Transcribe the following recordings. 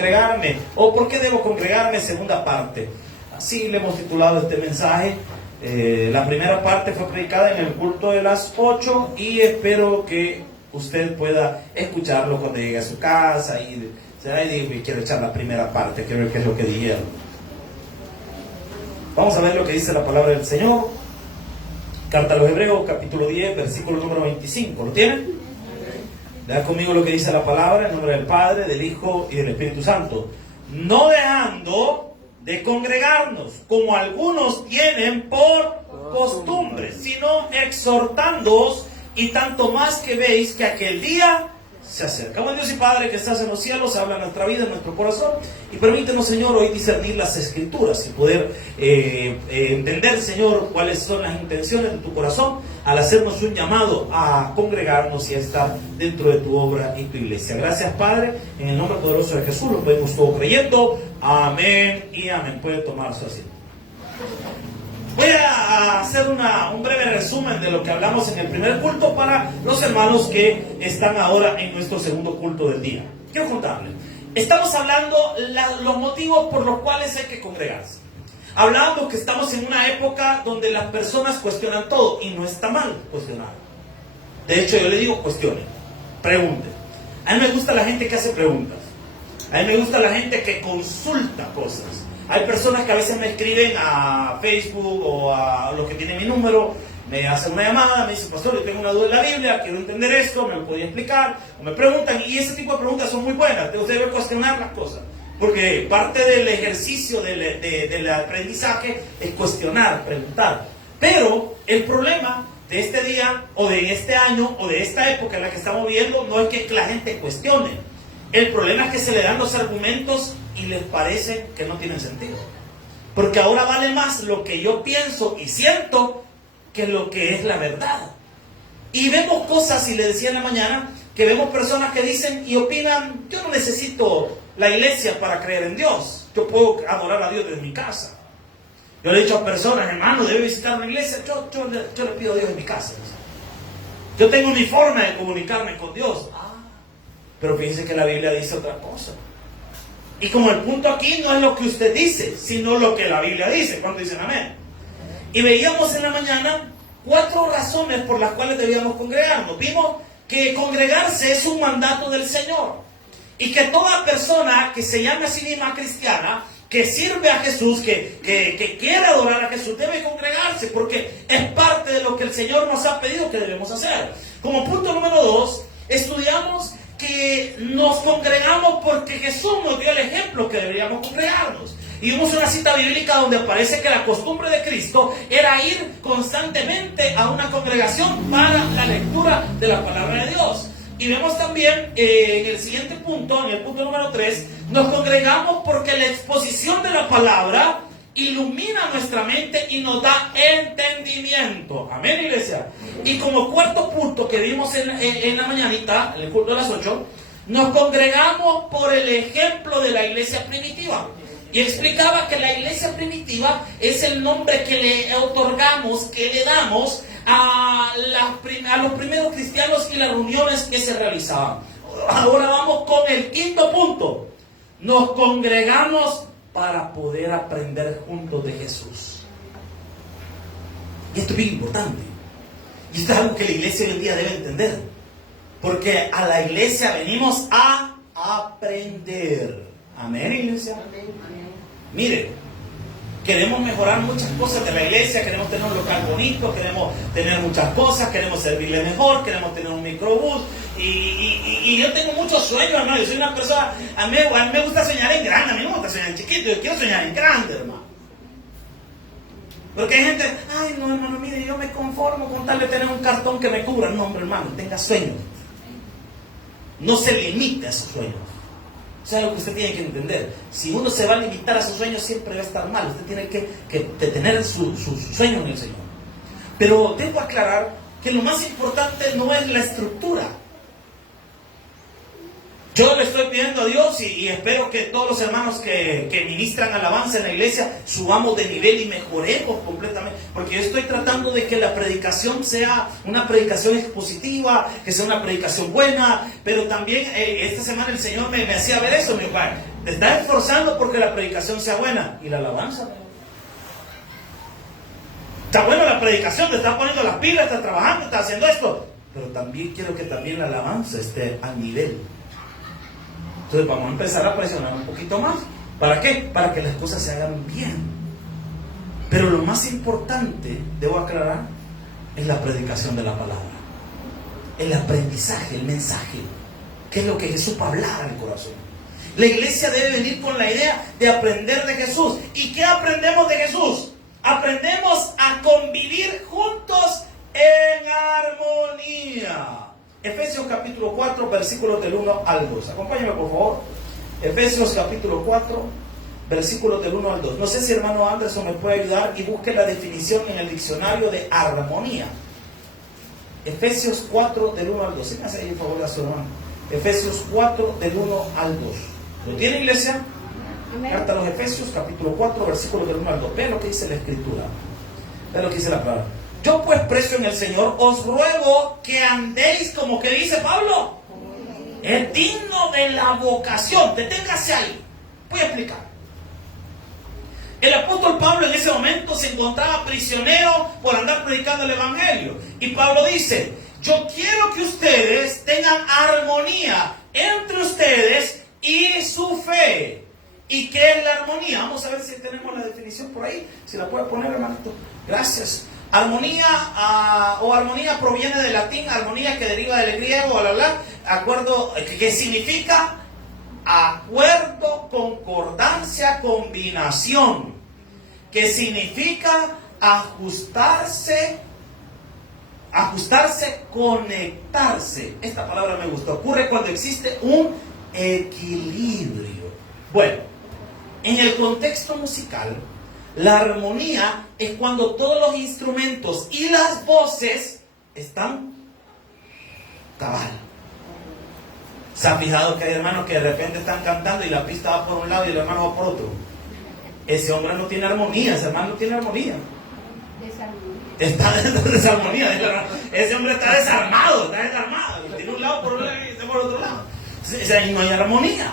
congregarme? ¿O por qué debo congregarme? Segunda parte. Así le hemos titulado este mensaje. La primera parte fue predicada en el culto de las 8 y espero que usted pueda escucharlo cuando llegue a su casa y quiero echar la primera parte, quiero ver qué es lo que dijeron. Vamos a ver lo que dice la palabra del Señor. Carta a los Hebreos, capítulo 10, versículo número 25. ¿Lo tienen? Lean conmigo lo que dice la palabra, en nombre del Padre, del Hijo y del Espíritu Santo. No dejando de congregarnos, como algunos tienen por costumbre, sino exhortándoos, y tanto más que veis que aquel día se acerca. Buen Dios y Padre que estás en los cielos, habla en nuestra vida, en nuestro corazón, y permítenos, Señor, hoy discernir las Escrituras y poder entender, Señor, cuáles son las intenciones de tu corazón al hacernos un llamado a congregarnos y a estar dentro de tu obra y tu iglesia. Gracias, Padre, en el nombre poderoso de Jesús lo pedimos todo creyendo. Amén y amén. Puede tomar su asiento. Voy a hacer un breve resumen de lo que hablamos en el primer culto para los hermanos que están ahora en nuestro segundo culto del día. Quiero contarles. Estamos hablando los motivos por los cuales hay que congregarse. Hablando que estamos en una época donde las personas cuestionan todo y no está mal cuestionar. De hecho, yo le digo cuestionen, pregunten. A mí me gusta la gente que hace preguntas. A mí me gusta la gente que consulta cosas. Hay personas que a veces me escriben a Facebook o a los que tienen mi número, me hacen una llamada, me dicen, pastor, yo tengo una duda en la Biblia, quiero entender esto, me lo podría explicar, o me preguntan, y ese tipo de preguntas son muy buenas. Usted debe cuestionar las cosas, porque parte del ejercicio del aprendizaje es cuestionar, preguntar. Pero el problema de este día, o de este año, o de esta época en la que estamos viviendo, no es que la gente cuestione. El problema es que se le dan los argumentos y les parece que no tienen sentido. Porque ahora vale más lo que yo pienso y siento que lo que es la verdad. Y vemos cosas, y le decía en la mañana, que vemos personas que dicen y opinan, yo no necesito la iglesia para creer en Dios. Yo puedo adorar a Dios desde mi casa. Yo le he dicho a personas, hermano, debe visitar una iglesia. Yo le pido a Dios en mi casa. Yo tengo mi forma de comunicarme con Dios. Pero fíjense que la Biblia dice otra cosa. Y como el punto aquí no es lo que usted dice, sino lo que la Biblia dice. ¿Cuántos dicen amén? Y veíamos en la mañana 4 razones por las cuales debíamos congregarnos. Vimos que congregarse es un mandato del Señor. Y que toda persona que se llame a sí misma cristiana, que sirve a Jesús, que quiere adorar a Jesús, debe congregarse, porque es parte de lo que el Señor nos ha pedido que debemos hacer. Como punto número 2, estudiamos que nos congregamos porque Jesús nos dio el ejemplo que deberíamos congregarnos. Y vimos una cita bíblica donde aparece que la costumbre de Cristo era ir constantemente a una congregación para la lectura de la palabra de Dios. Y vemos también en el siguiente punto, en el punto número 3, nos congregamos porque la exposición de la palabra ilumina nuestra mente y nos da entendimiento. Amén, iglesia. Y como cuarto punto que vimos en la mañanita, en el culto de las 8, nos congregamos por el ejemplo de la iglesia primitiva. Y explicaba que la iglesia primitiva es el nombre que le otorgamos, que le damos a los primeros cristianos y las reuniones que se realizaban. Ahora vamos con el quinto punto. Nos congregamos para poder aprender juntos de Jesús. Y esto es bien importante. Y esto es algo que la iglesia hoy en día debe entender. Porque a la iglesia venimos a aprender. Amén, iglesia. Mire, queremos mejorar muchas cosas de la iglesia, queremos tener un local bonito, queremos tener muchas cosas, queremos servirle mejor, queremos tener un microbús. Y yo tengo muchos sueños, hermano. Yo soy una persona, a mí me gusta soñar en grande, a mí no me gusta soñar en chiquito, yo quiero soñar en grande, hermano. Porque hay gente, ay no, hermano, mire, yo me conformo con tal de tener un cartón que me cubra. No, hombre, hermano, tenga sueños. No se limite a sus sueños. Eso es algo que usted tiene que entender. Si uno se va a limitar a sus sueños, siempre va a estar mal. Usted tiene que tener su sueño en el Señor. Pero debo aclarar que lo más importante no es la estructura. Yo le estoy pidiendo a Dios y espero que todos los hermanos que ministran alabanza en la iglesia subamos de nivel y mejoremos completamente. Porque yo estoy tratando de que la predicación sea una predicación expositiva, que sea una predicación buena. Pero también esta semana el Señor me hacía ver eso. Me dijo, Te estás esforzando porque la predicación sea buena. ¿Y la alabanza? Está buena la predicación, te estás poniendo las pilas, estás trabajando, estás haciendo esto. Pero también quiero que también la alabanza esté a nivel. Entonces vamos a empezar a presionar un poquito más. ¿Para qué? Para que las cosas se hagan bien. Pero lo más importante, debo aclarar, es la predicación de la palabra. El aprendizaje, el mensaje. ¿Qué es lo que Jesús va a hablar al corazón? La iglesia debe venir con la idea de aprender de Jesús. ¿Y qué aprendemos de Jesús? Aprendemos a convivir juntos en armonía. Efesios capítulo 4, versículos del 1 al 2. Acompáñame por favor. Efesios capítulo 4, versículos del 1 al 2. No sé si hermano Anderson me puede ayudar y busque la definición en el diccionario de armonía. Efesios 4 del 1 al 2. ¿Sí me hace ahí el favor a su hermano? Efesios 4 del 1 al 2. ¿Lo tiene, iglesia? Amén. Carta a los Efesios capítulo 4 versículos del 1 al 2. Vean lo que dice la escritura. Vean lo que dice la palabra. Yo pues, preso en el Señor, os ruego que andéis como que dice Pablo. Es digno de la vocación. Deténgase ahí. Voy a explicar. El apóstol Pablo en ese momento se encontraba prisionero por andar predicando el evangelio. Y Pablo dice: yo quiero que ustedes tengan armonía entre ustedes y su fe. ¿Y qué es la armonía? Vamos a ver si tenemos la definición por ahí. Si la puede poner, hermanito. Gracias. Armonía o armonía proviene del latín, armonía que deriva del griego, acuerdo, que significa acuerdo, concordancia, combinación, que significa ajustarse, conectarse. Esta palabra me gustó. Ocurre cuando existe un equilibrio. Bueno, en el contexto musical, la armonía es cuando todos los instrumentos y las voces están cabal. ¿Se ha fijado que hay hermanos que de repente están cantando y la pista va por un lado y el hermano va por otro? Ese hombre no tiene armonía, ese hermano no tiene armonía. Está en desarmonía. Ese hombre está desarmado. Tiene un lado por un lado y está por otro lado. O sea, ahí no hay armonía.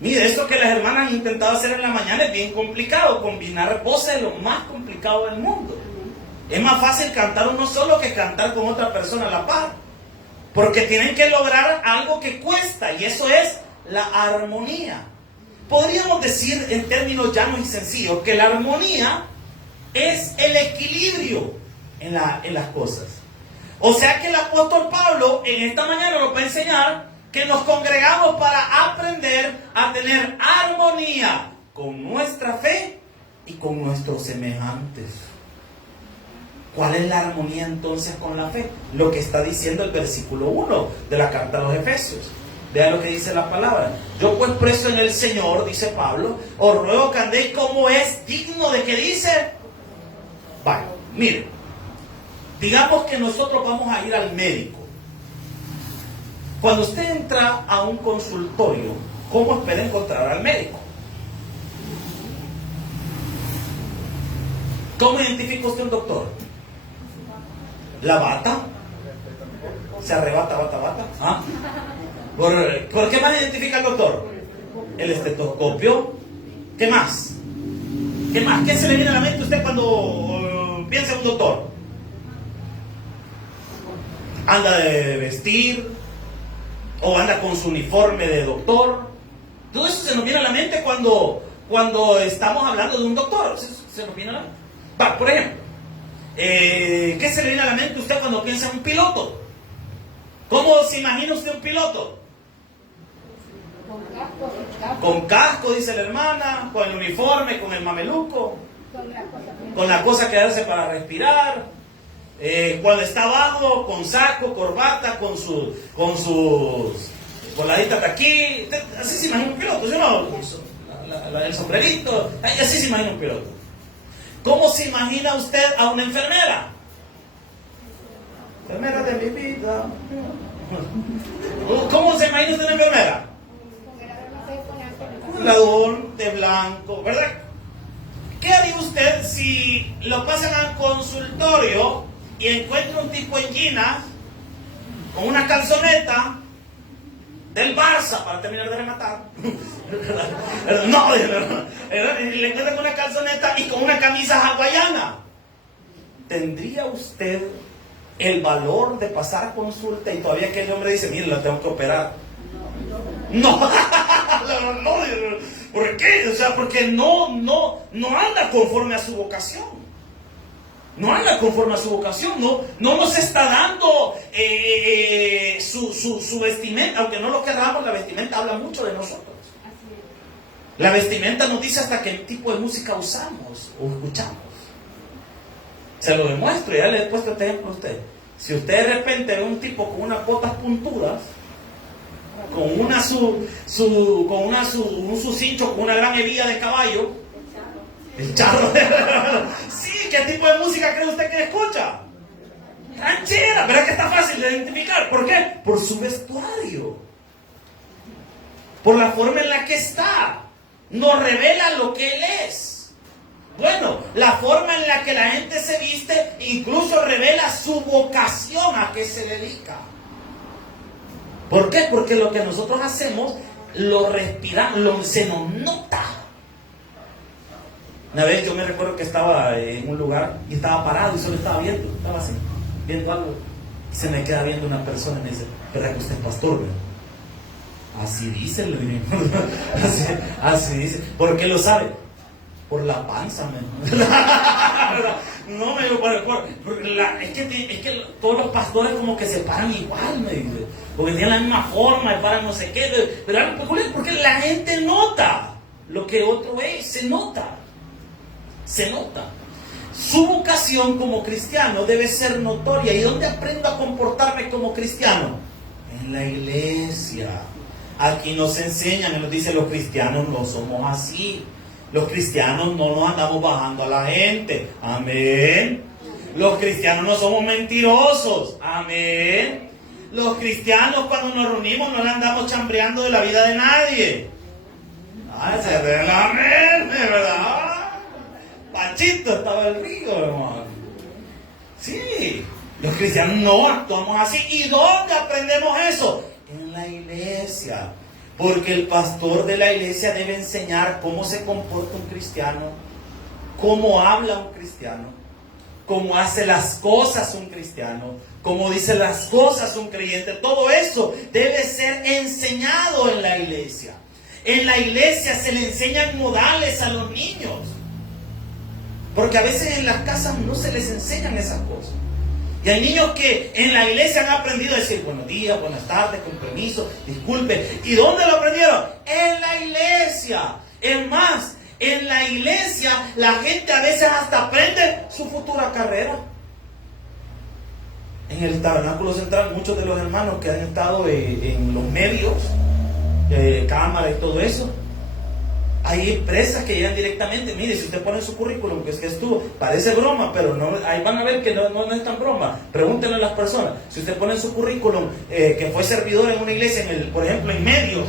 Mire, esto que las hermanas han intentado hacer en la mañana es bien complicado. Combinar voces es lo más complicado del mundo. Es más fácil cantar uno solo que cantar con otra persona a la par. Porque tienen que lograr algo que cuesta, y eso es la armonía. Podríamos decir en términos llanos y sencillos que la armonía es el equilibrio en las cosas. O sea que el apóstol Pablo en esta mañana nos va a enseñar que nos congregamos para aprender a tener armonía con nuestra fe y con nuestros semejantes. ¿Cuál es la armonía entonces con la fe? Lo que está diciendo el versículo 1 de la carta a los Efesios. Vean lo que dice la palabra. Yo pues, preso en el Señor, dice Pablo, os ruego que andéis como es digno de que dice. Vale, miren, digamos que nosotros vamos a ir al médico. Cuando usted entra a un consultorio, ¿cómo espera encontrar al médico? ¿Cómo identifica usted un doctor? La bata. Se arrebata, bata. ¿Ah? ¿Por qué más identifica el doctor? El estetoscopio. ¿Qué más? ¿Qué más? ¿Qué se le viene a la mente a usted cuando piensa en un doctor? Anda de vestir, o anda con su uniforme de doctor. Todo eso se nos viene a la mente cuando estamos hablando de un doctor. Se nos viene a la mente. Va, por ejemplo, ¿qué se le viene a la mente a usted cuando piensa en un piloto? ¿Cómo se imagina usted un piloto? Con casco, dice la hermana, con el uniforme, con el mameluco, con la cosa que hace para respirar. Cuando está abajo, con saco, corbata, con coladitas de aquí. Así se imagina un piloto, ¿sí no? El sombrerito, así se imagina un piloto. ¿Cómo se imagina usted a una enfermera? Enfermera de mi vida. ¿Cómo se imagina usted una enfermera? Con el adorno de blanco, ¿verdad? ¿Qué haría usted si lo pasan al consultorio y encuentra un tipo en jeans con una calzoneta del Barça, para terminar de rematar, No, le encuentra con una calzoneta y con una camisa hawaiana. ¿Tendría usted el valor de pasar consulta y todavía que el hombre dice, mire, la tengo que operar? No, no, ¿por qué? O sea, porque no anda conforme a su vocación. No anda conforme a su vocación, no nos está dando su vestimenta, aunque no lo queramos, la vestimenta habla mucho de nosotros. La vestimenta nos dice hasta qué tipo de música usamos o escuchamos. Se lo demuestro, ya le he puesto este ejemplo a usted. Si usted de repente ve un tipo con unas botas puntudas, con un cincho, con una gran hebilla de caballo, el charro. Sí, ¿qué tipo de música cree usted que escucha? Ranchera, ¿verdad que está fácil de identificar? ¿Por qué? Por su vestuario, por la forma en la que está. Nos revela lo que él es. Bueno, la forma en la que la gente se viste incluso revela su vocación, a qué se dedica. ¿Por qué? Porque lo que nosotros hacemos lo respiramos, se nos nota. Una vez yo me recuerdo que estaba en un lugar y estaba parado y solo estaba estaba así, viendo algo. Y se me queda viendo una persona y me dice, ¿verdad que usted es pastor, verdad? Así dice, le digo. Así dice. ¿Por qué lo sabe? Por la panza, no me digo, es que todos los pastores como que se paran igual, me dice, porque tienen la misma forma, se paran no sé qué, pero porque la gente nota lo que otro es, se nota. Su vocación como cristiano debe ser notoria. ¿Y dónde aprendo a comportarme como cristiano? En la iglesia. Aquí nos enseñan, nos dicen, los cristianos no somos así. Los cristianos no nos andamos bajando a la gente. Amén. Los cristianos no somos mentirosos. Amén. Los cristianos cuando nos reunimos no le andamos chambreando de la vida de nadie. Se ve la mente, ¿verdad? Pachito estaba el río, hermano. Sí, los cristianos no actuamos así. ¿Y dónde aprendemos eso? En la iglesia. Porque el pastor de la iglesia debe enseñar cómo se comporta un cristiano, cómo habla un cristiano, cómo hace las cosas un cristiano, cómo dice las cosas un creyente. Todo eso debe ser enseñado en la iglesia. En la iglesia se le enseñan modales a los niños. Porque a veces en las casas no se les enseñan esas cosas. Y hay niños que en la iglesia han aprendido a decir buenos días, buenas tardes, con permiso, disculpe. ¿Y dónde lo aprendieron? En la iglesia. Es más, en la iglesia la gente a veces hasta aprende su futura carrera. En el Tabernáculo Central, muchos de los hermanos que han estado en los medios, cámara y todo eso, hay empresas que llegan directamente. Mire, si usted pone su currículum, que es que estuvo, parece broma, pero no, ahí van a ver que no es tan broma. Pregúntenle a las personas. Si usted pone su currículum, que fue servidor en una iglesia, por ejemplo, en medios,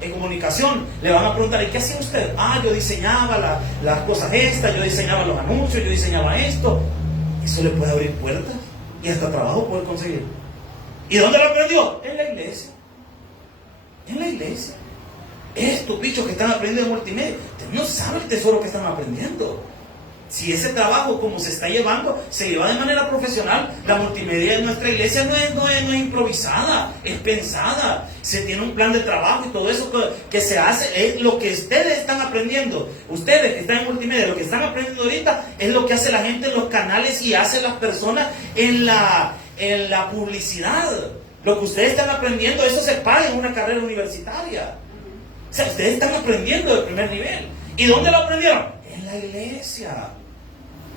en comunicación, le van a preguntar, ¿y qué hacía usted? Yo diseñaba las cosas estas, yo diseñaba los anuncios, yo diseñaba esto. Eso le puede abrir puertas y hasta trabajo puede conseguir. ¿Y dónde lo aprendió? En la iglesia. En la iglesia. Estos bichos que están aprendiendo en multimedia, usted no sabe el tesoro que están aprendiendo. Si ese trabajo como se está llevando, se lleva de manera profesional, la multimedia de nuestra iglesia no es improvisada, es pensada. Se tiene un plan de trabajo y todo eso que se hace, es lo que ustedes están aprendiendo. Ustedes que están en multimedia, lo que están aprendiendo ahorita es lo que hace la gente en los canales y hace las personas en la publicidad. Lo que ustedes están aprendiendo, eso se paga en una carrera universitaria. O sea, ustedes están aprendiendo de primer nivel. ¿Y dónde lo aprendieron? En la iglesia.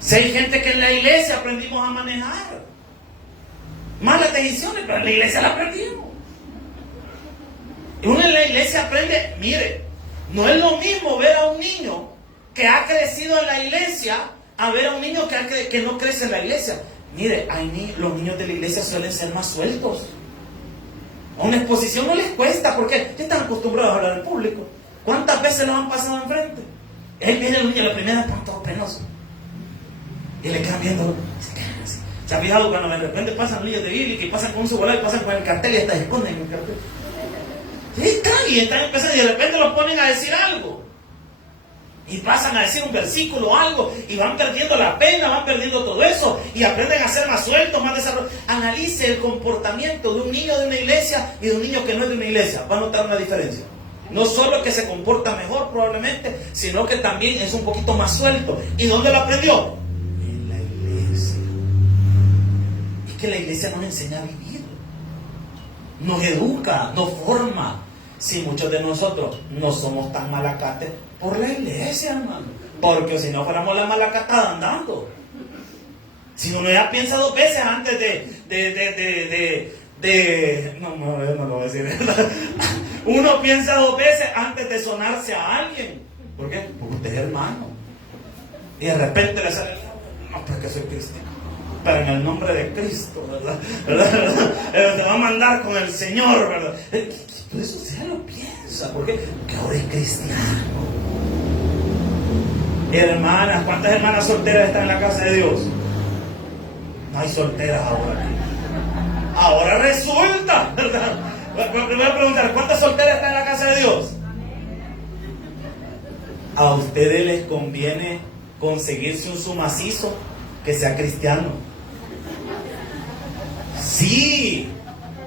Si hay gente que en la iglesia aprendimos a manejar malas decisiones, pero en la iglesia la aprendimos. Y uno en la iglesia aprende, mire, no es lo mismo ver a un niño que ha crecido en la iglesia a ver a un niño que no crece en la iglesia. Mire, los niños de la iglesia suelen ser más sueltos. A una exposición no les cuesta porque ya están acostumbrados a hablar en público. ¿Cuántas veces los han pasado enfrente? Él viene el niño, la primera están todos penosos. Y le quedan viendo. ¿Se ha fijado cuando de repente pasan niños de bíblica y pasan con un celular y pasan con el cartel y hasta se esconden en el cartel? Sí, y están empezando y de repente los ponen a decir algo. Y pasan a decir un versículo o algo y van perdiendo la pena, van perdiendo todo eso y aprenden a ser más sueltos, más desarrollados. Analice el comportamiento de un niño de una iglesia y de un niño que no es de una iglesia. Va a notar una diferencia. No solo que se comporta mejor probablemente, sino que también es un poquito más suelto. ¿Y dónde lo aprendió? En la iglesia. Es que la iglesia nos enseña a vivir, nos educa, nos forma. Si muchos de nosotros no somos tan malacates por la iglesia, hermano, porque si no fuéramos la malacatada andando. Si uno ya piensa dos veces antes no lo voy a decir, ¿verdad? Uno piensa dos veces antes de sonarse a alguien. ¿Por qué? Porque usted es hermano. Y de repente le sale, no, porque soy cristiano, pero en el nombre de Cristo, ¿verdad? Te va a mandar con el Señor, ¿verdad? Todo eso se lo piensa. ¿Por qué? Porque ahora es cristiano. Hermanas, ¿cuántas hermanas solteras están en la casa de Dios? No hay solteras ahora aquí. Ahora resulta, ¿verdad? Me voy a preguntar, ¿cuántas solteras están en la casa de Dios? A ustedes les conviene conseguirse un su macizo que sea cristiano. Sí.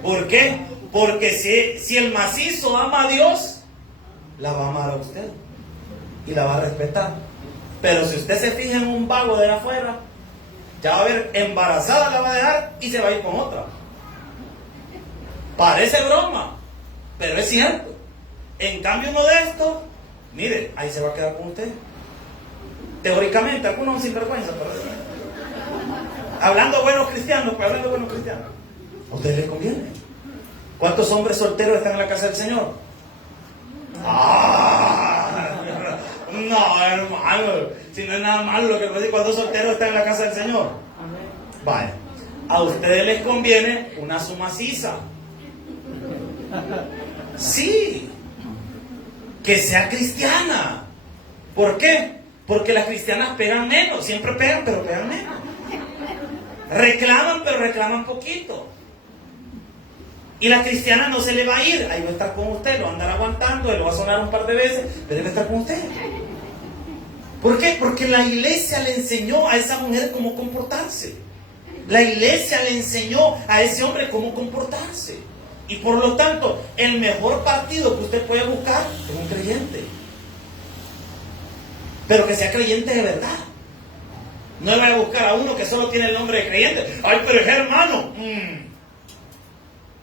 ¿Por qué? Porque si el macizo ama a Dios, la va a amar a usted y la va a respetar. Pero si usted se fija en un vago de afuera, ya va a ver, embarazada la va a dejar y se va a ir con otra. Parece broma, pero es cierto. En cambio uno de estos, mire, ahí se va a quedar con usted. Teóricamente, algunos sinvergüenza, pero hablando buenos cristianos, pues hablando buenos cristianos. ¿A ustedes les conviene? ¿Cuántos hombres solteros están en la casa del Señor? No, hermano, si no es nada malo lo que puede decir, ¿cuántos solteros están en la casa del Señor? Vaya, a ustedes les conviene una su maciza. Sí, que sea cristiana. ¿Por qué? Porque las cristianas pegan menos, siempre pegan, pero pegan menos. Reclaman, pero reclaman poquito. Y la cristiana no se le va a ir, ahí va a estar con usted, lo va a andar aguantando, él lo va a sonar un par de veces, pero él va a estar con usted. ¿Por qué? Porque la iglesia le enseñó a esa mujer cómo comportarse. La iglesia le enseñó a ese hombre cómo comportarse. Y por lo tanto, el mejor partido que usted puede buscar es un creyente. Pero que sea creyente de verdad. No le vaya a buscar a uno que solo tiene el nombre de creyente. Ay, pero es hermano.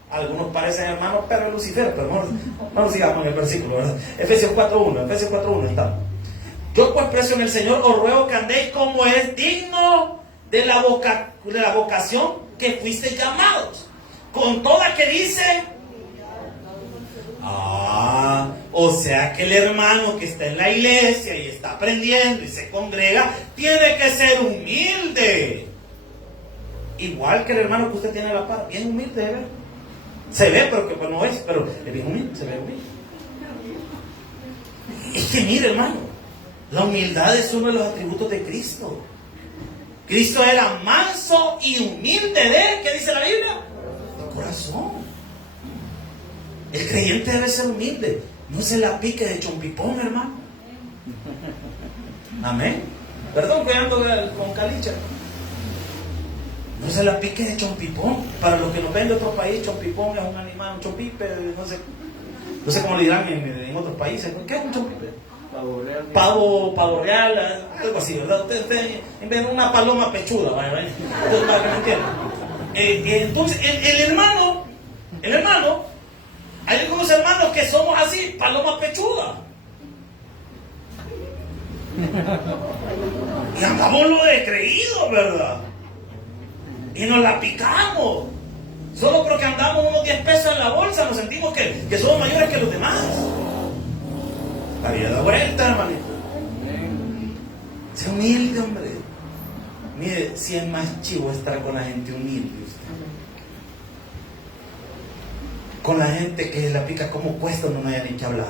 Algunos parecen hermanos, pero es Lucifer. Pero no sigamos en el versículo, ¿verdad? Efesios 4.1 está. Yo pues preso en el Señor os ruego que andéis como es digno de la vocación que fuisteis llamados. Con toda que dice, o sea que el hermano que está en la iglesia y está aprendiendo y se congrega, tiene que ser humilde. Igual que el hermano que usted tiene a la par, bien humilde, ¿verdad? Se ve, pero que pues no es, pero es bien humilde, se ve humilde. Es que mire, hermano, la humildad es uno de los atributos de Cristo. Cristo era manso y humilde de, ¿qué dice la Biblia? De corazón. El creyente debe ser humilde. No se la pique de chompipón, hermano. Amén. Perdón que ando con calicha. No se la pique de chompipón. Para los que nos ven de otro país, chompipón es un animal, un chompipe, no sé cómo le dirán en otros países. ¿Qué es un chompipe? Pavo real, algo así, ¿verdad? Ustedes ven una paloma pechuda, ¿vale? Entonces, para que me entiendan. Entonces, el hermano, hay algunos hermanos que somos así, paloma pechuda. Y andamos lo de creídos, ¿verdad? Y nos la picamos. Solo porque andamos unos 10 pesos en la bolsa, nos sentimos que somos mayores que los demás. La vida da vuelta, hermanito. Sea humilde, hombre. Mire, si es más chivo estar con la gente humilde usted. Con la gente que la pica como cuesta, no hay ni que hablar.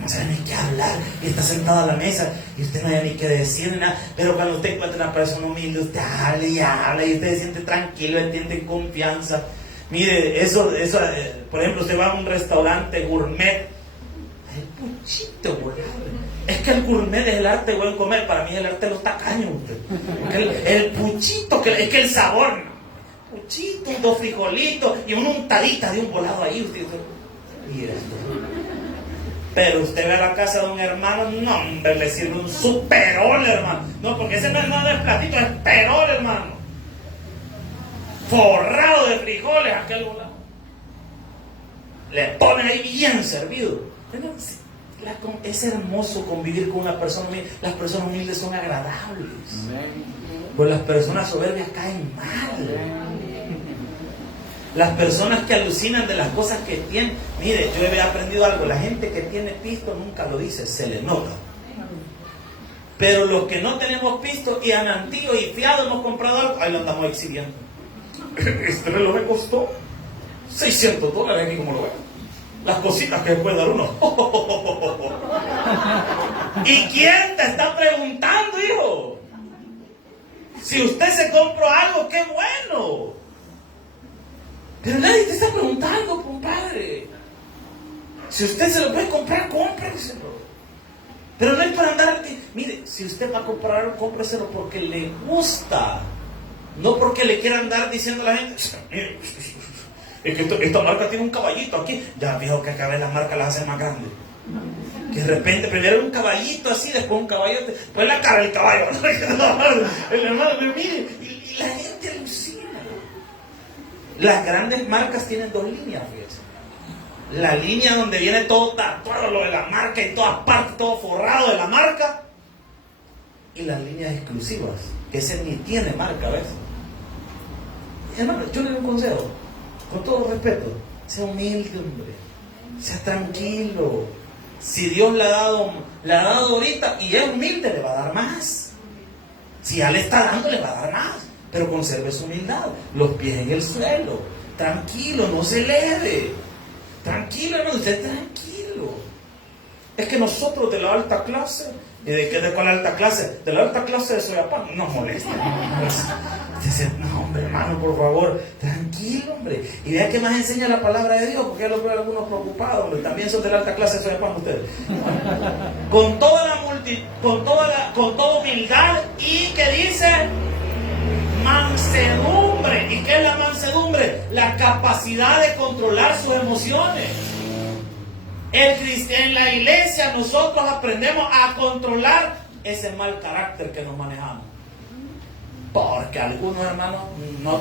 No sabe ni qué hablar. Y está sentado a la mesa y usted no hay ni que decir ni nada. Pero cuando usted encuentra una persona humilde, usted habla y habla y usted se siente tranquilo, entiende en confianza. Mire, eso, por ejemplo, usted va a un restaurante gourmet, el puchito, güey. Es que el gourmet es el arte de buen comer, para mí es el arte de los tacaños. El puchito, es que el sabor, puchito, dos frijolitos y una untadita de un volado ahí. Usted, mira esto. Pero usted ve a la casa de un hermano, no, hombre, le sirve un superol, hermano. No, porque ese no es platito, es perol, hermano. Forrado de frijoles, aquel volado. Le ponen ahí bien servido. Es hermoso convivir con una persona humilde. Las personas humildes son agradables. Pues las personas soberbias caen mal. Las personas que alucinan de las cosas que tienen. Mire, yo he aprendido algo. La gente que tiene pisto nunca lo dice, se le nota. Pero los que no tenemos pisto y anantío y fiado hemos comprado algo, ahí lo andamos exhibiendo. Este reloj me costó $600 aquí, como lo ven. Las cositas que puede dar uno. ¿Y quién te está preguntando, hijo? Si usted se compró algo, qué bueno. Pero nadie te está preguntando, compadre. Si usted se lo puede comprar, cómpreselo. Pero no es para andar. Mire, si usted va a comprar algo, cómpreselo porque le gusta. No porque le quiera andar diciendo a la gente, mire, es que esta marca tiene un caballito aquí. Ya viejo que cada vez las marcas las hacen más grandes. Que de repente primero un caballito así, después un caballote, después la cara del caballo. El hermano, mire, y la gente alucina. Las grandes marcas tienen dos líneas, fíjense. La línea donde viene todo tatuado, lo de la marca y todas partes, todo forrado de la marca. Y las líneas exclusivas, que ese ni tiene marca, ¿ves? Hermano, yo le doy un consejo. Con todo respeto, sea humilde, hombre, sea tranquilo. Si Dios le ha dado ahorita y es humilde, le va a dar más. Si ya le está dando, le va a dar más. Pero conserve su humildad, los pies en el suelo, tranquilo, no se eleve. Tranquilo, hermano, usted tranquilo. Es que nosotros de la alta clase, ¿y de cuál alta clase? De la alta clase de Soyapango, no molesta. Dice, no, hombre, hermano, por favor, tranquilo, hombre. Y vea que más enseña la palabra de Dios, porque ya lo veo algunos preocupados, hombre. También son de la alta clase de Soyapango ustedes. Con toda humildad y que dice mansedumbre. ¿Y qué es la mansedumbre? La capacidad de controlar sus emociones. En la iglesia nosotros aprendemos a controlar ese mal carácter que nos manejamos. Porque algunos hermanos no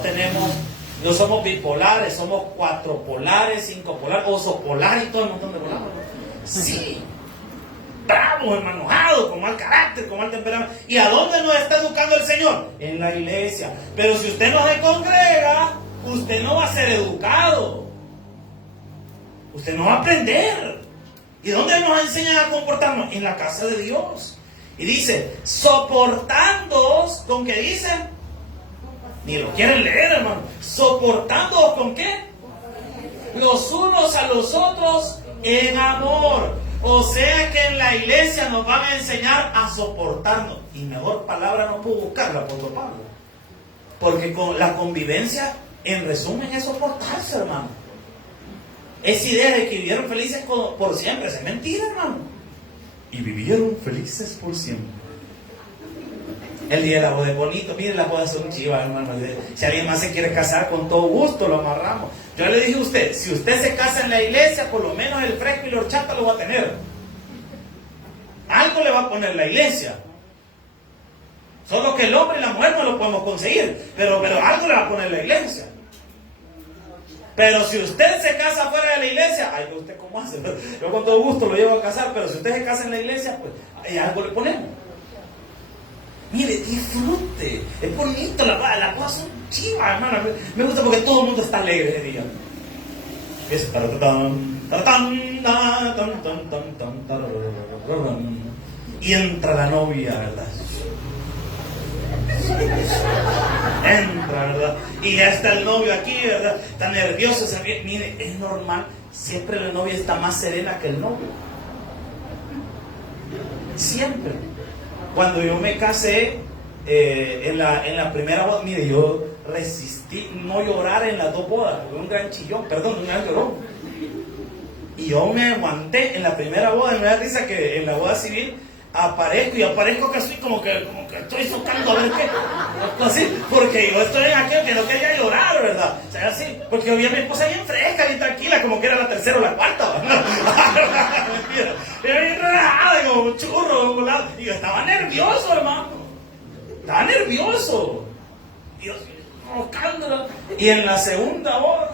somos bipolares, somos cuatropolares, cincopolares, osopolares y todo el montón de polares. Sí, bravos, enojados, con mal carácter, con mal temperamento. ¿Y a dónde nos está educando el Señor? En la iglesia. Pero si usted no se congrega, usted no va a ser educado. Usted no va a aprender. ¿Y dónde nos enseñan a comportarnos? En la casa de Dios. Y dice, soportándoos, ¿con qué dicen? Ni lo quieren leer, hermano. Soportándoos, ¿con qué? Los unos a los otros en amor. O sea que en la iglesia nos van a enseñar a soportarnos. Y mejor palabra no puedo buscarla, apóstol Pablo. Porque con la convivencia, en resumen, es soportarse, hermano. Esa idea de que vivieron felices por siempre, es mentira, hermano. Y vivieron felices por siempre. El día de la boda es bonito. Miren, las bodas son chivas, hermano. Si alguien más se quiere casar, con todo gusto lo amarramos. Yo le dije a usted, si usted se casa en la iglesia, por lo menos el fresco y la horchata lo va a tener. Algo le va a poner la iglesia. Solo que el hombre y la mujer no lo podemos conseguir. Pero algo le va a poner la iglesia. Pero si usted se casa fuera de la iglesia, ay, ¿usted cómo hace? Yo con todo gusto lo llevo a casar, pero si usted se casa en la iglesia, pues algo le ponemos. Mire, disfrute. Es bonito, la cosa son chivas, hermano. Me gusta porque todo el mundo está alegre ese día. Y entra la novia, ¿verdad? Entra, ¿verdad? Y ya está el novio aquí, ¿verdad? Está nervioso. Mire, es normal. Siempre la novia está más serena que el novio. Siempre. Cuando yo me casé, en la primera boda, mire, yo resistí no llorar en las dos bodas. Fue un gran chillón, perdón, un gran llorón. Y yo me aguanté en la primera boda. Me da risa que en la boda civil aparezco casi como que estoy socando a ver qué, así, porque yo estoy en aquel que no quería llorar, ¿verdad? O sea, así, porque yo vi a mi esposa bien fresca, bien tranquila, como que era la tercera o la cuarta, ¿verdad? Mentira, era bien relajada, como un churro, ¿verdad? Y yo estaba nervioso, hermano, estaba nervioso, y yo rocándola. Y en la segunda boda,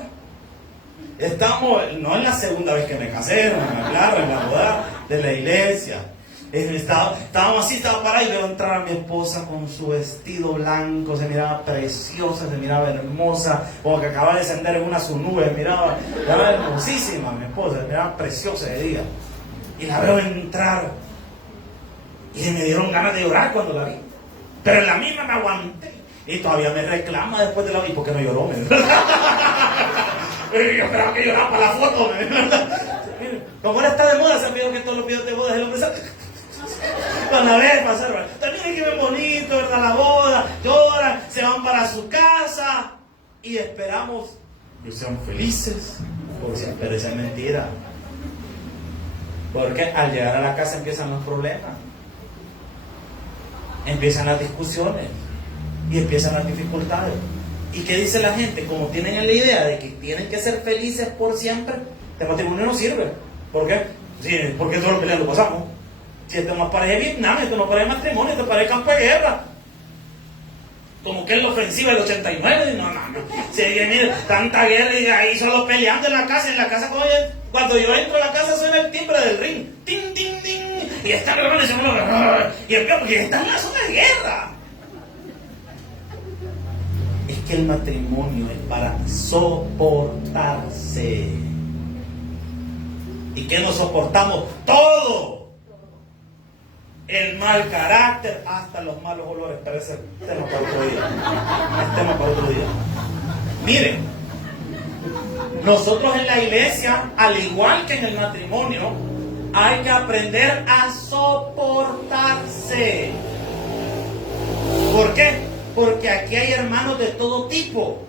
no en la segunda vez que me casé, en la boda de la iglesia. Estábamos así, estaba parado y veo entrar a mi esposa con su vestido blanco, se miraba preciosa, se miraba hermosa, como que acaba de descender en una de sus nubes, miraba hermosísima mi esposa, se miraba preciosa de día. Y la veo entrar y me dieron ganas de llorar cuando la vi, pero en la misma me aguanté y todavía me reclama después de la vi porque no lloró. Yo esperaba que llorara para la foto. Como ahora está de moda, se ha pedido que todos los videos de bodas el hombre sale van a ver pasar, también hay que ver bonito, ¿verdad? La boda, lloran, se van para su casa y esperamos que sean felices por siempre. Pero esa es mentira, porque al llegar a la casa empiezan los problemas, empiezan las discusiones y empiezan las dificultades. ¿Y qué dice la gente? Como tienen la idea de que tienen que ser felices por siempre, el matrimonio no sirve. ¿Por qué? Sí, porque todos los peleas lo pasamos. Si esto no es pareja de Vietnam, esto no es pareja de matrimonio, esto es pareja de campo de guerra. Como que es la ofensiva del 89. No. Si mira, tanta guerra y ahí solo peleando en la casa cuando yo entro a la casa suena el timbre del ring. ¡Ting, ting, ting! Y están hermanos y es peor porque están en la zona de guerra. Es que el matrimonio es para soportarse. ¿Y qué nos soportamos? Todo. El mal carácter, hasta los malos olores. Pero ese tema para otro día. Es tema para otro día. Miren, nosotros en la iglesia, al igual que en el matrimonio, hay que aprender a soportarse. ¿Por qué? Porque aquí hay hermanos de todo tipo.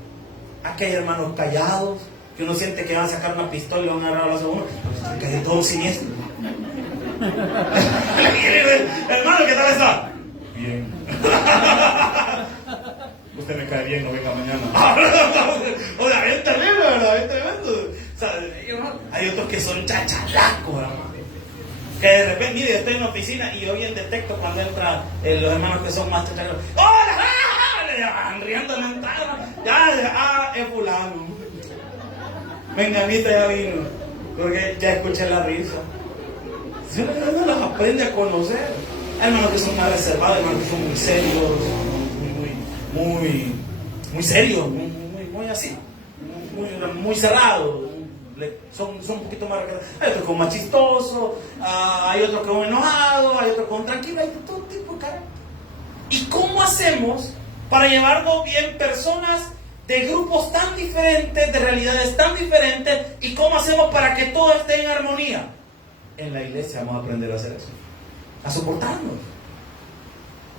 Aquí hay hermanos callados, que uno siente que van a sacar una pistola y van a agarrar a los uno. Que hay todo siniestro. Hermano, ¿qué tal está? Bien. Usted me cae bien, no venga mañana. O sea, es terrible, ¿verdad? Es tremendo. O sea, hay otros que son chachalacos, hermano. Que de repente, mire, estoy en la oficina y yo bien detecto cuando entran los hermanos que son más chachalacos. ¡Hola! Van riendo en la entrada. Ya, es fulano. Menganita ya vino. Porque ya escuché la risa. Si uno no las aprende a conocer. Hay hermanos que son más reservados, hermanos que son muy serios, muy serios, muy así, muy cerrados. Son un poquito más reservados. Hay otros con más chistosos, hay otros con enojados, hay otros con tranquilos, hay todo tipo de carácter. ¿Y cómo hacemos para llevarnos bien personas de grupos tan diferentes, de realidades tan diferentes? ¿Y cómo hacemos para que todo esté en armonía? En la iglesia vamos a aprender a hacer eso, a soportarnos,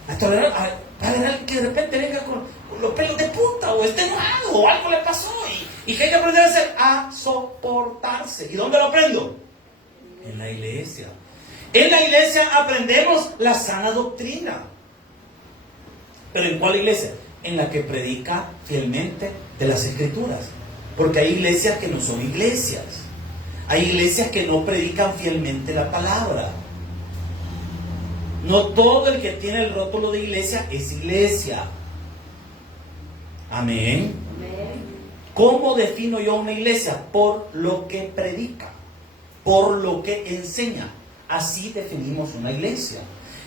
a tolerar, a tolerar que de repente venga con los pelos de punta o esté enojado o algo le pasó y que hay que aprender a hacer, a soportarse. ¿Y dónde lo aprendo? En la iglesia. En la iglesia aprendemos la sana doctrina. ¿Pero en cuál iglesia? En la que predica fielmente de las Escrituras. Porque hay iglesias que no son iglesias. Hay iglesias que no predican fielmente la palabra. No todo el que tiene el rótulo de iglesia es iglesia. Amén. ¿Cómo defino yo una iglesia? Por lo que predica, por lo que enseña. Así definimos una iglesia.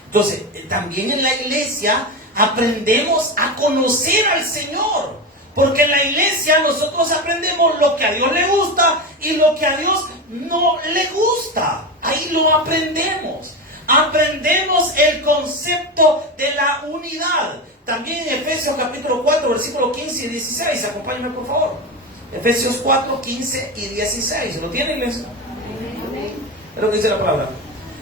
Entonces, también en la iglesia aprendemos a conocer al Señor. Porque en la iglesia nosotros aprendemos lo que a Dios le gusta y lo que a Dios no le gusta. Ahí lo aprendemos. Aprendemos el concepto de la unidad. También en Efesios capítulo 4, versículos 15 y 16. Acompáñenme por favor. Efesios 4, 15 y 16. ¿Lo tienen, iglesia? Es lo que dice la palabra.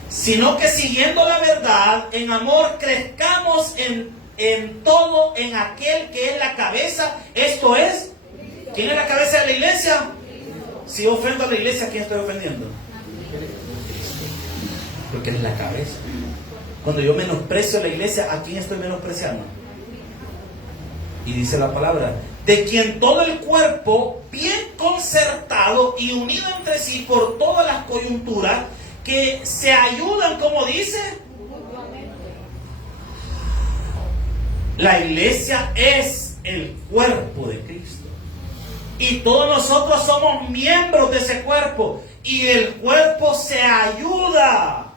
Sino que siguiendo la verdad, en amor crezcamos en en todo en aquel que es la cabeza, esto es, ¿quién es la cabeza de la iglesia? Si yo ofendo a la iglesia, ¿a quién estoy ofendiendo? Porque es la cabeza. Cuando yo menosprecio a la iglesia, ¿a quién estoy menospreciando? Y dice la palabra, de quien todo el cuerpo, bien concertado y unido entre sí por todas las coyunturas, que se ayudan, como dice, la iglesia es el cuerpo de Cristo. Y todos nosotros somos miembros de ese cuerpo. Y el cuerpo se ayuda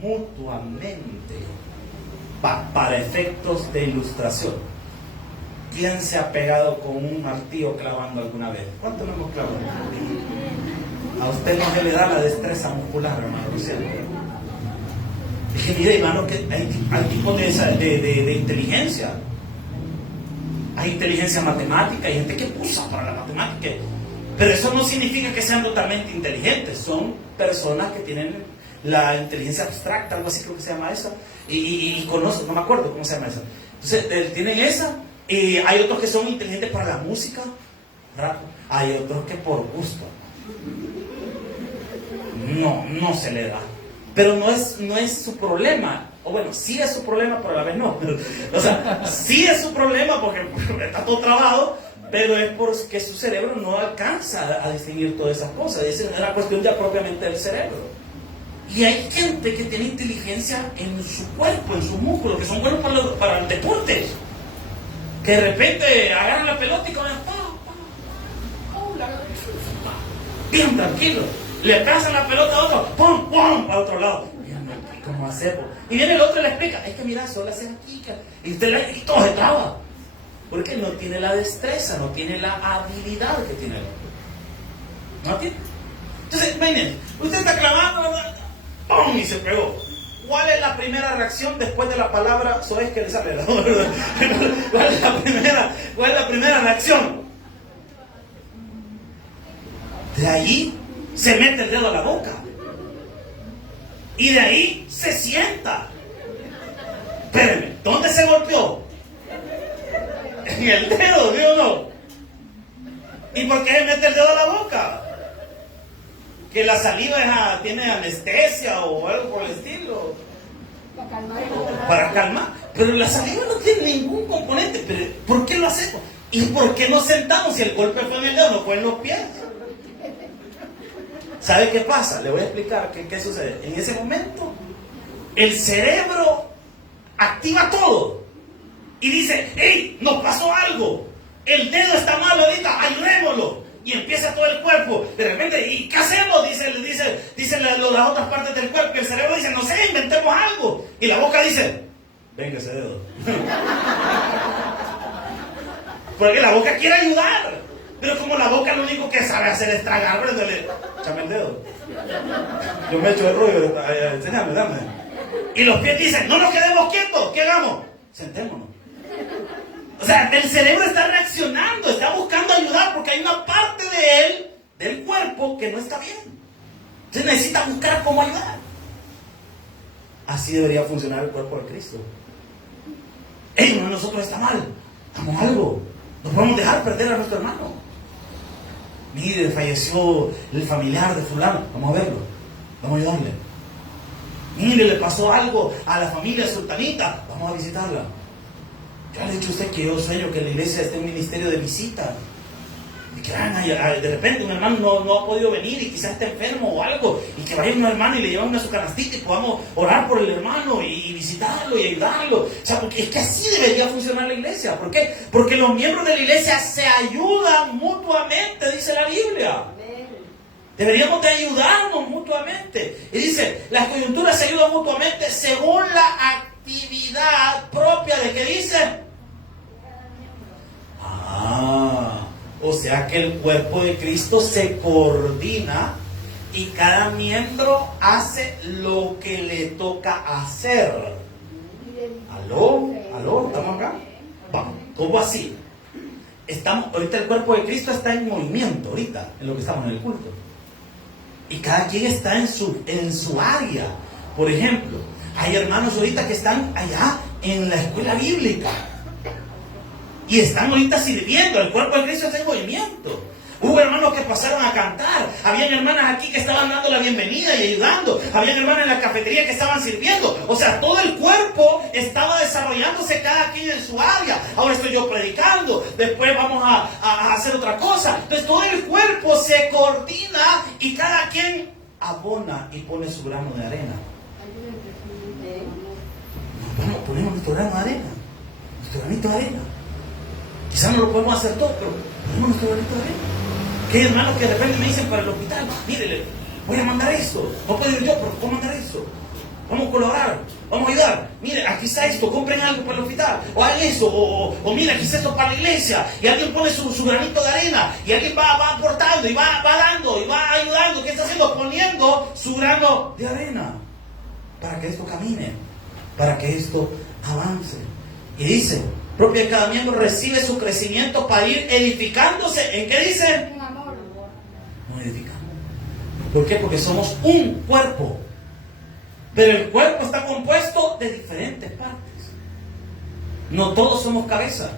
mutuamente. Para efectos de ilustración. ¿Quién se ha pegado con un martillo clavando alguna vez? ¿Cuánto lo hemos clavado? A usted no se le da la destreza muscular, hermano, ¿cierto? Es que mire, hermano, que hay tipos de inteligencia. Hay inteligencia matemática, hay gente que usa para la matemática. Pero eso no significa que sean totalmente inteligentes. Son personas que tienen la inteligencia abstracta, algo así creo que se llama eso. Y conozco, no me acuerdo cómo se llama eso. Entonces, tienen esa. Y hay otros que son inteligentes para la música, ¿verdad? Hay otros que por gusto. No se le da. Pero no es su problema. O bueno, sí es su problema, pero a la vez no. O sea, sí es su problema porque está todo trabado, pero es porque su cerebro no alcanza a distinguir todas esas cosas. Es una cuestión ya propiamente del cerebro. Y hay gente que tiene inteligencia en su cuerpo, en sus músculos, que son buenos para el deporte. Que de repente agarran la pelota y comen bien tranquilo. Le alcanzan la pelota a otro, ¡pum! ¡Pum! A otro lado. ¿Cómo hacer? Y viene el otro y le explica, es que mira, solo haces aquí. Y todo se traba. Porque no tiene la destreza, no tiene la habilidad que tiene el otro. ¿No tiene? Entonces, miren, usted está clavando, ¿verdad? ¡Pum! Y se pegó. ¿Cuál es la primera reacción después de la palabra soez que le sale? ¿Cuál es la primera reacción? De ahí se mete el dedo a la boca. Y de ahí se sienta. Espérenme, ¿dónde se golpeó? En el dedo, ¿sí o no? ¿Y por qué se mete el dedo a la boca? Que la saliva tiene anestesia o algo por el estilo. Para calmar. Pero la saliva no tiene ningún componente. Pero ¿por qué lo hacemos? ¿Y por qué nos sentamos si el golpe fue en el dedo, no fue en los pies? ¿Sabe qué pasa? Le voy a explicar qué sucede. En ese momento, el cerebro activa todo y dice, ¡hey! Nos pasó algo. El dedo está mal ahorita, ayudémoslo. Y empieza todo el cuerpo. De repente, ¿y qué hacemos? Dicen las otras partes del cuerpo. Y el cerebro dice, no sé, inventemos algo. Y la boca dice, venga ese dedo. Porque la boca quiere ayudar. Pero como la boca lo único que sabe hacer es tragar, échame el dedo. Yo me echo el rollo, enséñame, dame. Y los pies dicen, no nos quedemos quietos, ¿qué hagamos? Sentémonos. O sea, el cerebro está reaccionando, está buscando ayudar porque hay una parte de él, del cuerpo, que no está bien. Entonces necesita buscar cómo ayudar. Así debería funcionar el cuerpo de Cristo. Uno de nosotros está mal, hagamos algo. No podemos dejar perder a nuestro hermano. Mire, falleció el familiar de fulano, vamos a verlo, vamos a ayudarle. Mire, le pasó algo a la familia sultanita, vamos a visitarla. Ya le he dicho a usted que yo sueño que en la iglesia esté un ministerio de visita. Y que de repente un hermano no ha podido venir y quizás esté enfermo o algo. Y que vaya un hermano y le lleve una su canastita y podamos orar por el hermano y visitarlo y ayudarlo. O sea, porque es que así debería funcionar la iglesia. ¿Por qué? Porque los miembros de la iglesia se ayudan mutuamente, dice la Biblia. Deberíamos de ayudarnos mutuamente. Y dice, las coyunturas se ayudan mutuamente según la actividad propia de que dice. O sea que el cuerpo de Cristo se coordina y cada miembro hace lo que le toca hacer. ¿Aló? ¿Estamos acá? Vamos, ¿cómo así? Ahorita el cuerpo de Cristo está en movimiento, ahorita, en lo que estamos en el culto. Y cada quien está en su área. Por ejemplo, hay hermanos ahorita que están allá en la escuela bíblica. Y están ahorita sirviendo. El cuerpo de Cristo está en movimiento. Hubo hermanos que pasaron a cantar. Habían hermanas aquí que estaban dando la bienvenida y ayudando. Habían hermanas en la cafetería que estaban sirviendo. O sea, todo el cuerpo estaba desarrollándose cada quien en su área. Ahora estoy yo predicando. Después vamos a hacer otra cosa. Entonces todo el cuerpo se coordina y cada quien abona y pone su grano de arena. Bueno, ponemos nuestro grano de arena. Nuestro granito de arena. Quizás no lo podemos hacer todo, pero ponemos nuestro granito de arena. Que hay hermanos que de repente me dicen para el hospital, mire, voy a mandar esto. No puedo ir yo, pero puedo mandar esto. Vamos a colaborar, vamos a ayudar. Mire, aquí está esto, compren algo para el hospital. O hagan eso, o mire, aquí está esto para la iglesia. Y alguien pone su granito de arena. Y alguien va aportando, y va dando, y va ayudando. ¿Qué está haciendo? Poniendo su grano de arena. Para que esto camine, para que esto avance. Y dice, propio de cada miembro recibe su crecimiento para ir edificándose. ¿En qué dice? Nos edificamos. ¿Por qué? Porque somos un cuerpo. Pero el cuerpo está compuesto de diferentes partes. No todos somos cabeza.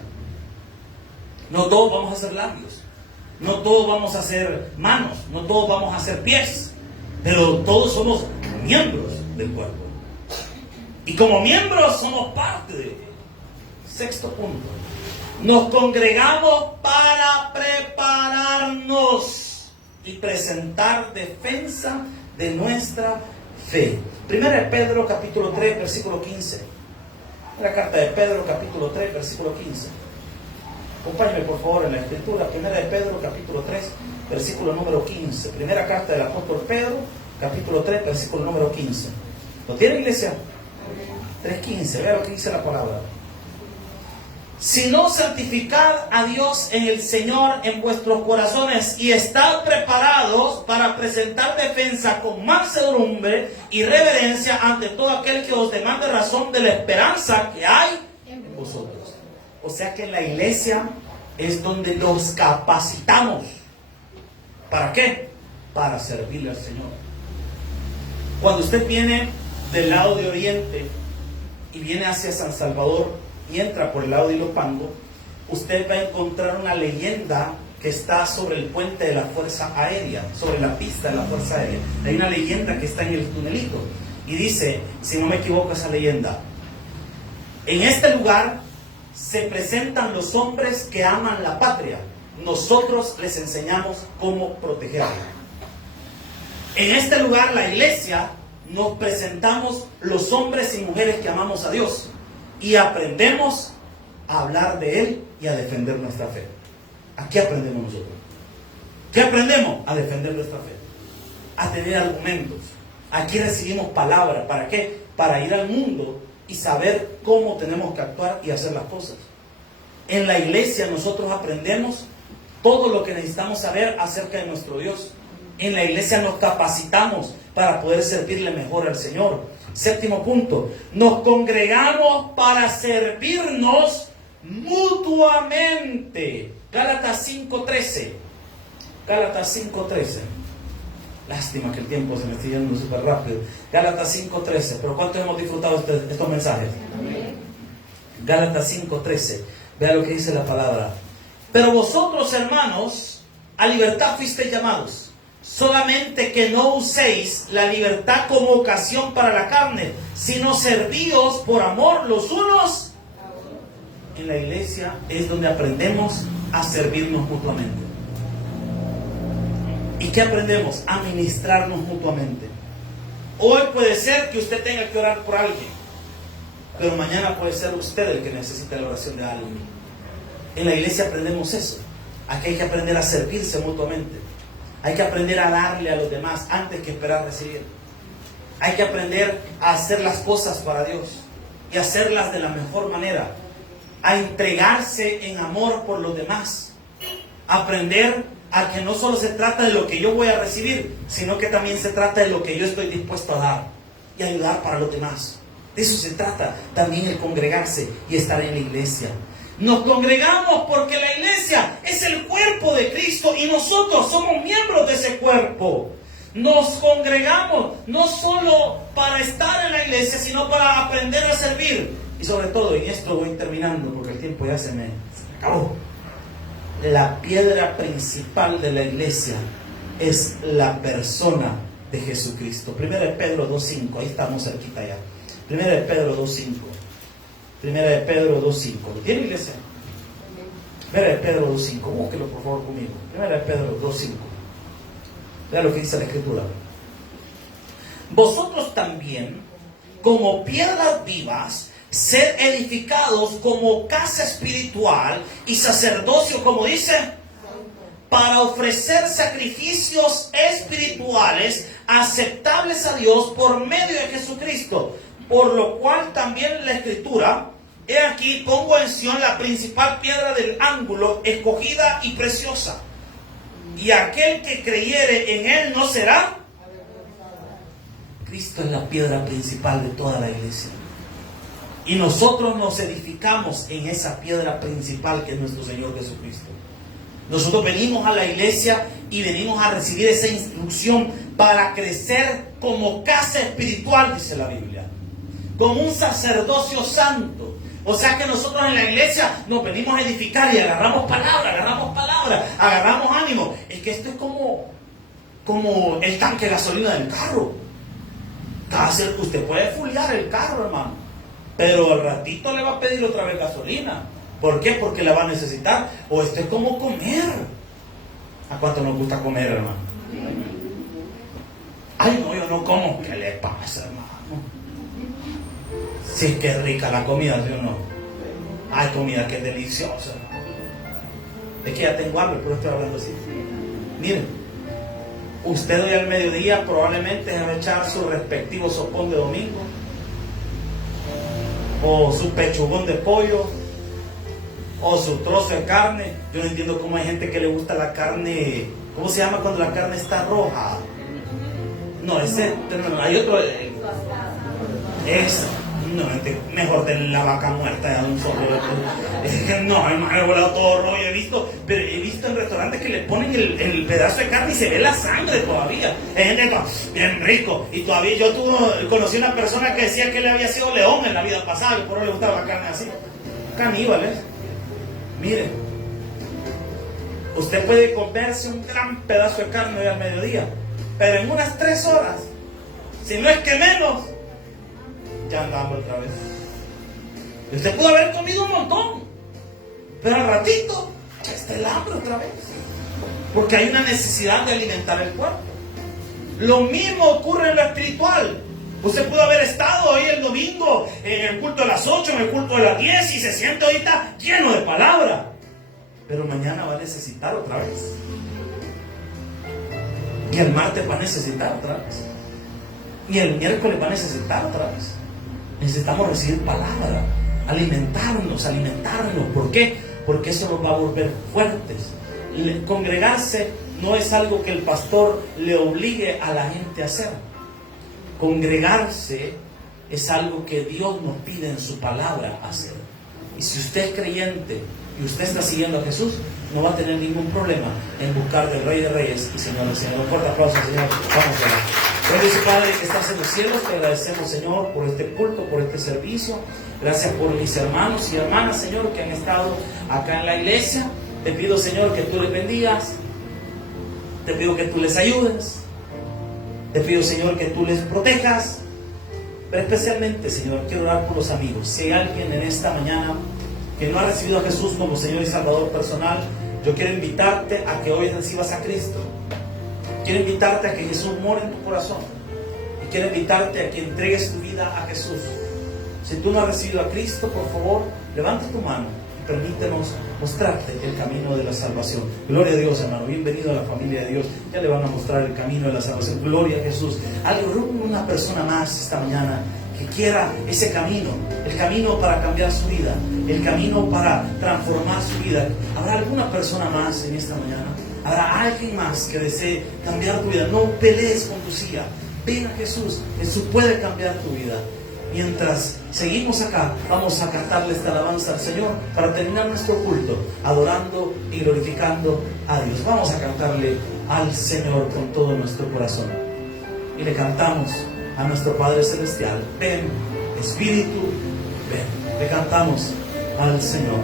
No todos vamos a ser labios. No todos vamos a ser manos. No todos vamos a ser pies. Pero todos somos miembros del cuerpo. Y como miembros somos parte de él. Sexto punto. Nos congregamos para prepararnos y presentar defensa de nuestra fe. Primera de Pedro capítulo 3 versículo 15. La carta de Pedro capítulo 3 versículo 15. Acompáñame por favor en la escritura. Primera de Pedro capítulo 3 versículo número 15. Primera carta del apóstol Pedro capítulo 3 versículo número 15. ¿Lo tiene, iglesia? 3:15. Vea lo que dice la palabra. Sino santificad a Dios en el Señor en vuestros corazones y estad preparados para presentar defensa con mansedumbre y reverencia ante todo aquel que os demande razón de la esperanza que hay en vosotros. O sea que en la iglesia es donde nos capacitamos. ¿Para qué? Para servirle al Señor. Cuando usted viene del lado de Oriente y viene hacia San Salvador y entra por el lado de Ilopango, usted va a encontrar una leyenda que está sobre el puente de la Fuerza Aérea, sobre la pista de la Fuerza Aérea. Hay una leyenda que está en el tunelito y dice, si no me equivoco esa leyenda, en este lugar se presentan los hombres que aman la patria. Nosotros les enseñamos cómo protegerla. En este lugar, la iglesia, nos presentamos los hombres y mujeres que amamos a Dios y aprendemos a hablar de Él y a defender nuestra fe. ¿A qué aprendemos nosotros? ¿Qué aprendemos? A defender nuestra fe, a tener argumentos. Aquí recibimos palabra. ¿Para qué? Para ir al mundo y saber cómo tenemos que actuar y hacer las cosas. En la iglesia nosotros aprendemos todo lo que necesitamos saber acerca de nuestro Dios. En la iglesia nos capacitamos para poder servirle mejor al Señor. Séptimo punto, nos congregamos para servirnos mutuamente. Gálatas 5:13. Gálatas 5:13. Lástima que el tiempo se me está yendo súper rápido. Gálatas 5:13. Pero ¿cuántos hemos disfrutado estos mensajes? Amén. Gálatas 5:13. Vea lo que dice la palabra. Pero vosotros, hermanos, a libertad fuisteis llamados. Solamente que no uséis la libertad como ocasión para la carne, sino servíos por amor los unos. En la iglesia es donde aprendemos a servirnos mutuamente. ¿Y qué aprendemos? A ministrarnos mutuamente. Hoy puede ser que usted tenga que orar por alguien, pero mañana puede ser usted el que necesite la oración de alguien. En la iglesia aprendemos eso. Aquí hay que aprender a servirse mutuamente. Hay que aprender a darle a los demás antes que esperar recibir. Hay que aprender a hacer las cosas para Dios y hacerlas de la mejor manera. A entregarse en amor por los demás. Aprender a que no solo se trata de lo que yo voy a recibir, sino que también se trata de lo que yo estoy dispuesto a dar y ayudar para los demás. De eso se trata también el congregarse y estar en la iglesia. Nos congregamos porque la iglesia es el cuerpo de Cristo y nosotros somos miembros de ese cuerpo. Nos congregamos no solo para estar en la iglesia, iglesia, sino para aprender a servir. Y sobre todo, y esto voy terminando porque el tiempo ya se me acabó. La piedra principal de la iglesia es la persona de Jesucristo. 1 Pedro 2.5, ahí estamos cerquita ya. 1 Pedro 2.5. 1 Pedro 2.5. ¿Lo tiene, iglesia? 1 Pedro 2.5. Búsquelo por favor conmigo. 1 Pedro 2.5. Vea lo que dice la Escritura. Vosotros también, como piedras vivas, ser edificados como casa espiritual y sacerdocio, como dice, para ofrecer sacrificios espirituales aceptables a Dios por medio de Jesucristo. Por lo cual también la Escritura, he aquí pongo en Sión la principal piedra del ángulo, escogida y preciosa. Y aquel que creyere en él no será. Cristo es la piedra principal de toda la iglesia. Y nosotros nos edificamos en esa piedra principal que es nuestro Señor Jesucristo. Nosotros venimos a la iglesia y venimos a recibir esa instrucción para crecer como casa espiritual, dice la Biblia. Como un sacerdocio santo. O sea que nosotros en la iglesia nos venimos a edificar y agarramos palabra, agarramos ánimo. Es que esto es como el tanque de gasolina del carro. Usted puede fulear el carro, hermano, pero al ratito le va a pedir otra vez gasolina. ¿Por qué? Porque la va a necesitar. O esto es como comer. ¿A cuánto nos gusta comer, hermano? Ay, no, yo no como. ¿Qué le pasa, hermano? Si es que es rica la comida, ¿sí o no? Hay comida que es deliciosa. Es que ya tengo hambre, pero estoy hablando así. Miren, usted hoy al mediodía probablemente se va a echar su respectivo sopón de domingo, o su pechugón de pollo, o su trozo de carne. Yo no entiendo cómo hay gente que le gusta la carne. ¿Cómo se llama cuando la carne está roja? No, hay otro. Mejor de la vaca muerta de un solo. No, hermano, he volado todo rollo. He visto en restaurantes que le ponen el pedazo de carne y se ve la sangre todavía. Es gente bien rico. Y todavía conocí una persona que decía que él había sido león en la vida pasada y por eso le gustaba la carne así. Caníbales. Miren, usted puede comerse un gran pedazo de carne hoy al mediodía, pero en unas 3 horas, si no es que menos, ya andamos otra vez. Usted pudo haber comido un montón, pero al ratito ya está el hambre otra vez, porque hay una necesidad de alimentar el cuerpo. Lo mismo ocurre en lo espiritual. Usted pudo haber estado hoy el domingo en el culto de las 8, en el culto de las 10 y se siente ahorita lleno de palabra, pero mañana va a necesitar otra vez, y el martes va a necesitar otra vez, y el miércoles va a necesitar otra vez. Necesitamos recibir palabra, alimentarnos. ¿Por qué? Porque eso nos va a volver fuertes. Congregarse no es algo que el pastor le obligue a la gente a hacer. Congregarse es algo que Dios nos pide en su palabra hacer. Y si usted es creyente y usted está siguiendo a Jesús, no va a tener ningún problema en buscar del Rey de Reyes y Señor del Señor. Un fuerte aplauso, Señor. Vamos a orar. Dios y Padre que estás en los cielos, te agradecemos, Señor, por este culto, por este servicio. Gracias por mis hermanos y hermanas, Señor, que han estado acá en la iglesia. Te pido, Señor, que tú les bendigas. Te pido que tú les ayudes. Te pido, Señor, que tú les protejas. Pero especialmente, Señor, quiero orar por los amigos. Si hay alguien en esta mañana que no ha recibido a Jesús como Señor y Salvador personal, yo quiero invitarte a que hoy recibas a Cristo. Quiero invitarte a que Jesús more en tu corazón. Y quiero invitarte a que entregues tu vida a Jesús. Si tú no has recibido a Cristo, por favor, levanta tu mano y permítenos mostrarte el camino de la salvación. Gloria a Dios, hermano. Bienvenido a la familia de Dios. Ya le van a mostrar el camino de la salvación. Gloria a Jesús. Hay una persona más esta mañana que quiera ese camino, el camino para cambiar su vida, el camino para transformar su vida. ¿Habrá alguna persona más en esta mañana? ¿Habrá alguien más que desee cambiar tu vida? No pelees con tu silla. Ven a Jesús. Jesús puede cambiar tu vida. Mientras seguimos acá, vamos a cantarle esta alabanza al Señor para terminar nuestro culto, adorando y glorificando a Dios. Vamos a cantarle al Señor con todo nuestro corazón. Y le cantamos a nuestro Padre Celestial. Ven, Espíritu, ven. Le cantamos al Señor.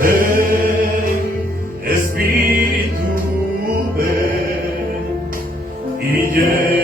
Ven, Espíritu, ven y llena